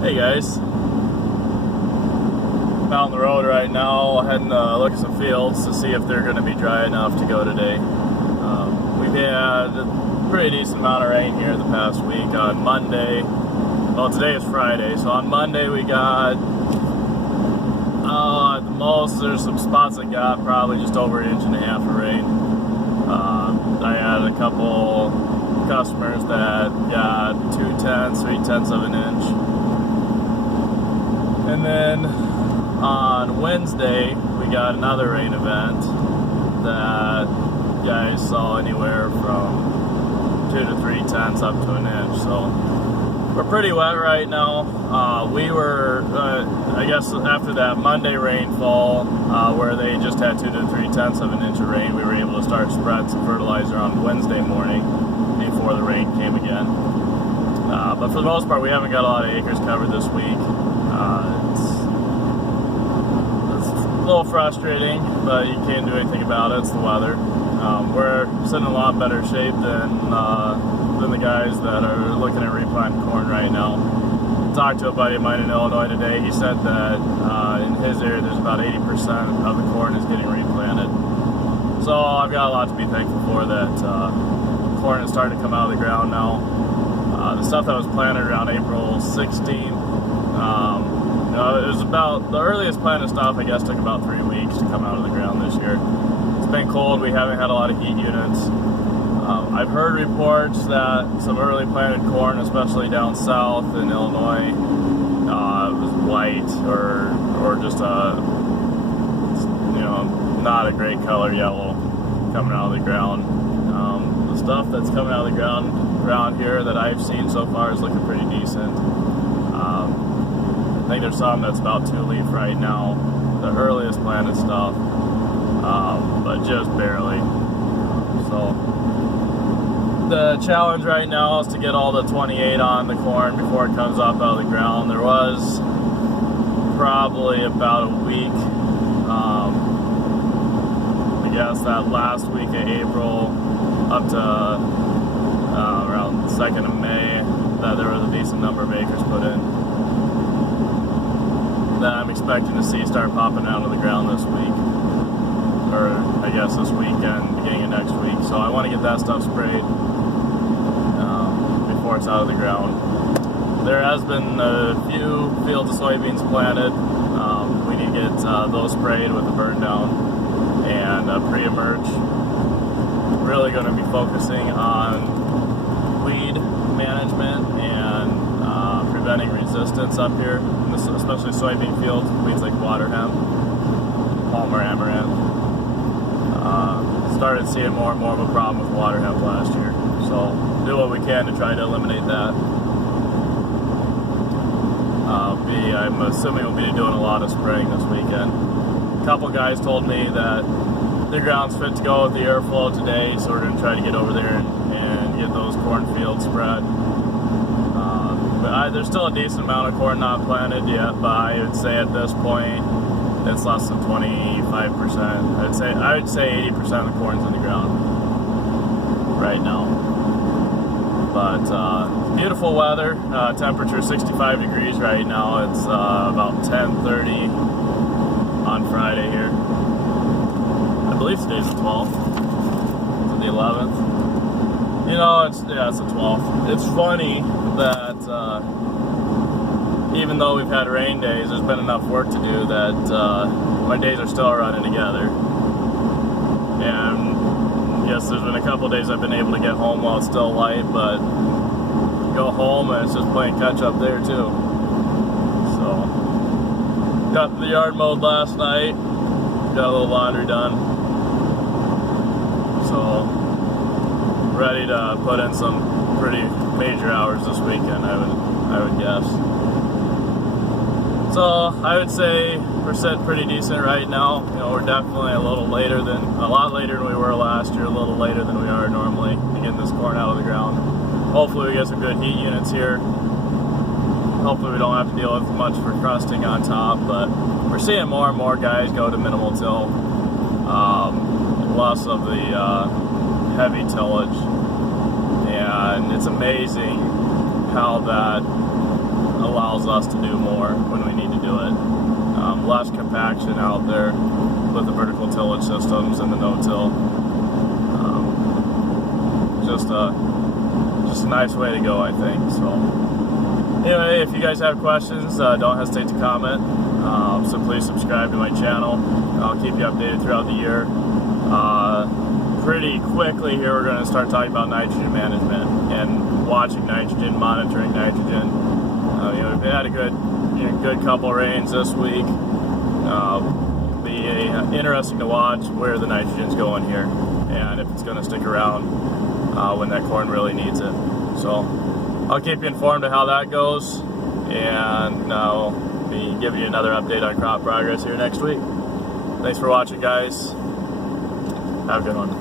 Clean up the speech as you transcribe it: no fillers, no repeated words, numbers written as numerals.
Hey guys, I'm out on the road right now heading to look at some fields to see if they're going to be dry enough to go today. We've had a pretty decent amount of rain here the past week. On Monday, well today is Friday, so on Monday we got at the most there's some spots that got probably just over 1.5 inches of rain. I had a couple customers that got 2/10, 3/10 of an inch. And then on Wednesday, we got another rain event that guys saw anywhere from 2 to 3/10 up to an inch. So we're pretty wet right now. We were, I guess after that Monday rainfall, where they just had 2 to 3/10 of an inch of rain, we were able to start spreading some fertilizer on Wednesday morning before the rain came again. But for the most part, we haven't got a lot of acres covered this week. It's a little frustrating, but you can't do anything about it. It's the weather. We're sitting in a lot better shape than the guys that are looking at replanting corn right now. I talked to a buddy of mine in Illinois today. He said that in his area there's about 80% of the corn is getting replanted. So I've got a lot to be thankful for that corn is starting to come out of the ground now. The stuff that was planted around April 16th, it was about, the earliest planted stuff I guess took about 3 weeks to come out of the ground this year. It's been cold, we haven't had a lot of heat units. I've heard reports that some early planted corn, especially down south in Illinois, was white or just not a great color yellow coming out of the ground. The stuff that's coming out of the ground around here that I've seen so far is looking pretty decent. I think there's some that's about 2 leaf right now, the earliest planted stuff, but just barely. So the challenge right now is to get all the 28 on the corn before it comes up out of the ground. There was probably about a week, I guess that last week of April up to around the 2nd of May, that there was a decent number of acres put in, that I'm expecting to see start popping out of the ground this week, or I guess this weekend, beginning of next week. So I want to get that stuff sprayed before it's out of the ground. There has been a few fields of soybeans planted. We need to get those sprayed with a burn down and pre-emerge. Really going to be focusing on weed management and preventing resistance up here, especially soybean fields, weeds like water hemp, Palmer amaranth. Started seeing more and more of a problem with water hemp last year, so do what we can to try to eliminate that. I'm assuming we'll be doing a lot of spraying this weekend. A couple guys told me that the ground's fit to go with the airflow today, so we're going to try to get over there and get those cornfields spread. But there's still a decent amount of corn not planted yet, but I would say at this point it's less than 25%. I would say 80% of the corn's in the ground right now. But beautiful weather. Temperature 65 degrees right now. It's about 10:30 on Friday here. I believe today's the 12th. Is it the 11th? It's the 12th. It's funny that even though we've had rain days, there's been enough work to do that my days are still running together. And yes, there's been a couple days I've been able to get home while it's still light, but go home and it's just playing catch up there too. So got the yard mowed last night, got a little laundry done. So ready to put in some pretty major hours this weekend, I would guess. So I would say we're sitting pretty decent right now. We're definitely a lot later than we were last year, a little later than we are normally to getting this corn out of the ground. Hopefully we get some good heat units here. Hopefully we don't have to deal with much for crusting on top, but we're seeing more and more guys go to minimal till, less of the heavy tillage, and it's amazing how that allows us to do more when we need to do it. Less compaction out there with the vertical tillage systems and the no-till. Just a nice way to go, I think. So anyway, if you guys have questions, don't hesitate to comment. So please subscribe to my channel. I'll keep you updated throughout the year. Pretty quickly here, we're going to start talking about nitrogen management and watching nitrogen, monitoring nitrogen. We've had a good couple rains this week. Be interesting to watch where the nitrogen's going here and if it's going to stick around when that corn really needs it. So I'll keep you informed of how that goes, and I'll be giving you another update on crop progress here next week. Thanks for watching, guys. Have a good one.